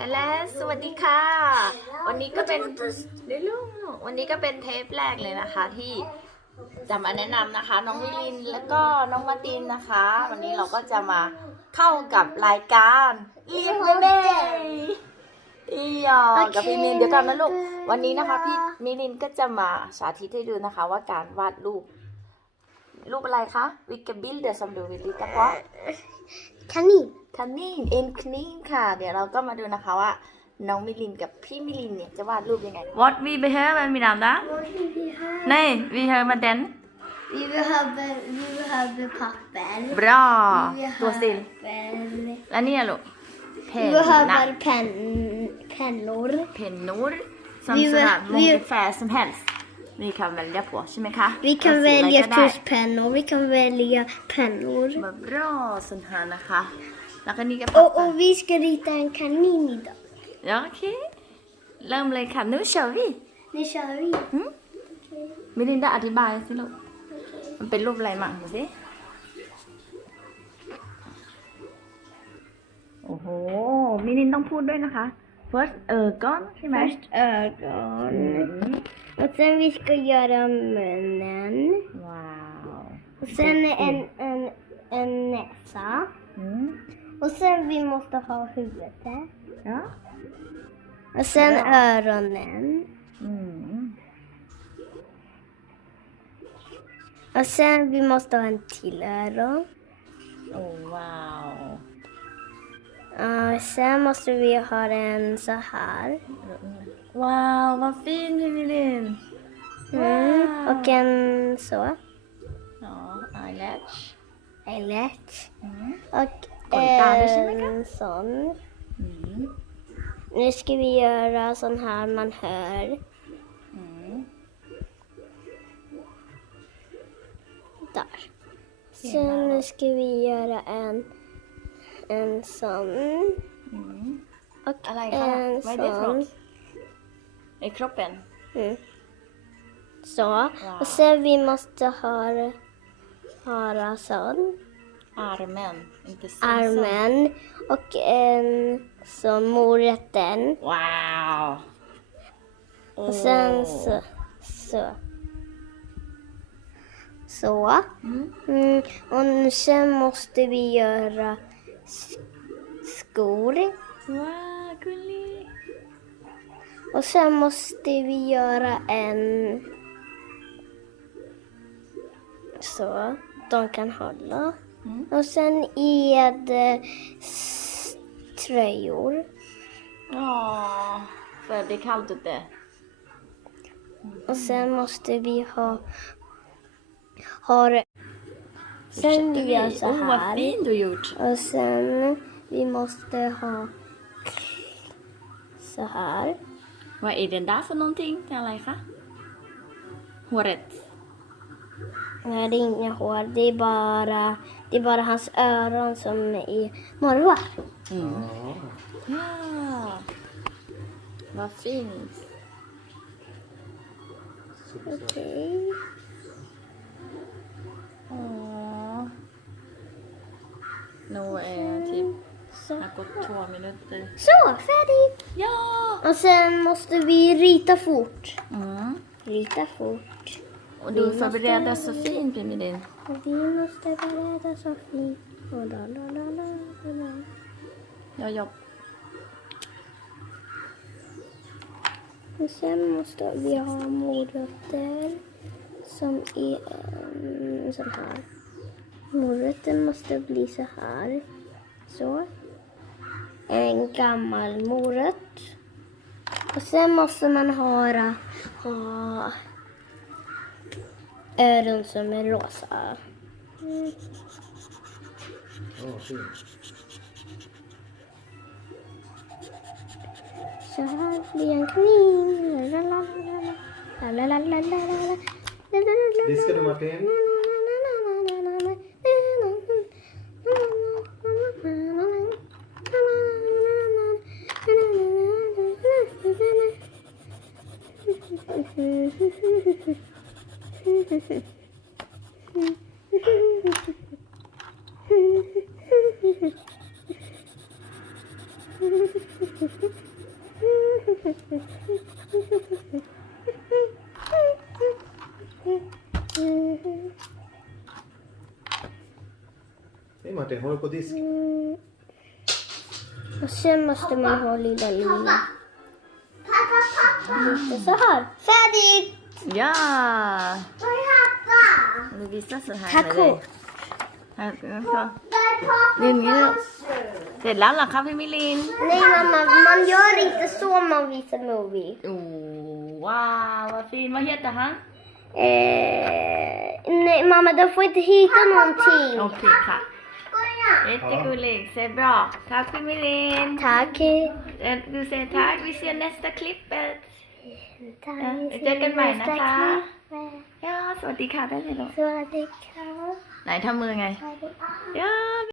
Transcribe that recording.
ฮัลโหลสวัสดีค่ะ วันนี้ก็เป็นเดี๋ยวลูกวันนี้ก็เป็นเทปแรกเลยนะคะ ที่จะมาแนะนำนะคะ น้องมิลินแล้วก็น้องมาร์ตินนะคะ วันนี้เราก็จะมาเข้ากับรายการเอียงเบ้อีหยอกับพี่มิลินเดี๋ยวกันนะลูก วันนี้นะคะ พี่มิลินก็จะมาสาธิตให้ดูนะคะ ว่าการวาดรูปรูปอะไรคะวิกเบิลเดอร์ซัมดูวิลิตะวะ คันนี่คันนี่เอ็นคลีนค่ะ เดี๋ยวเราก็มาดูนะคะว่า น้องมิลินกับพี่มิลินเนี่ยจะวาดรูปยังไง What we behave when we làm đó Này we have a dance We will have a, we will have a papper. Bra! ตัวสิลแล้วนี่อยลูก We เพน will นะ have a pen, pennor. เพนนูร์สำหรับวงกาแฟสำหรับ Vi kan Och så välja lägga där. tuschpennor, vi kan välja pennor. Vad bra sån här นะคะแล้วก็นี่ก็ Och, och vi ska rita en kanin idag. Ja, okej. เริ่มเลยค่ะ nu kör vi Nu kör vi. มิลินดาอธิบายสิลูก มันเป็นรูปอะไรมั่งดูสิ โอ้โห มิลินต้องพูดด้วยนะคะ Först ögon. Först ögon. Mm. Och sen vi ska göra munnen. Wow. Och sen en, en, en näsa. Mm. Och sen vi måste ha huvudet. Ja. Och sen ja. öronen. Mm. Och sen vi måste ha en till öron. Oh, wow. Sen måste vi ha den så här. Wow, vad fin Evelyn! Mm, wow. Mm, och en så. Ja, eyelash. Eyelash. Mm. Och en sån. Mm. Nu ska vi göra sån här man hör. Mm. Där. Sen nu ska vi göra en en sån. Mm. Och alla, en Vad är det för något? Är kroppen? Mm. Så. Wow. Och sen vi måste ha vara sån. Armen, inte sån. Armen. Och ehm, en sån morötten. Wow! Oh. Och sen så. Så. Så. Mm. Mm, och sen måste vi göra skor. Wow, gullig! Och sen måste vi göra en så de kan hålla. Mm. Och sen är det tröjor. Ja, för det är kallt ute. Och sen måste vi ha, ha. Sen vi gör så här. Oh, vad fint du gjort. Och sen vi måste ha så här. Vad är den där för någonting, Talaika? Håret? Nej, det är inga hår. Det är bara, det är bara hans öron som är morrar. Mm. Ja, vad fint. Okej. Okay. Nu är typ, Så. har gått två minuter. Så, färdigt! Ja! Och sen måste vi rita fort. Mm. Rita fort. Och du förbereder så fint. Och vi måste bereda så fint. Och la, la, la, la, la. Jag jobb. Och sen måste vi ha morötter som är um, sån här. Morötten måste bli så här. Så. En gammal morot. Och sen måste man ha, ha öron som är rosa. Mm. Så här blir en kanin. La, du Martin? imate, håller på disk. Och sen måste man ha lilla linan. Lite så här. Färdigt! Ja! Kan du visa så här med dig. Här, vänta. Lin, Lin. Det är Lalla Kaffe med Lin. Nej mamma, man gör inte så om man visar movie. Oh, wow, vad fin. Vad heter han? Eh, nej mamma, de får inte hitta någonting. Okej, tack. Jättegullig. Ser bra. Tack för Melin. Tack. and we'll say tag we see you next clip but เจอกันใหม่นะคะ ย่า สวัสดีค่ะได้เลยหรอสวัสดีค่ะ ไหนทำมือไงย่า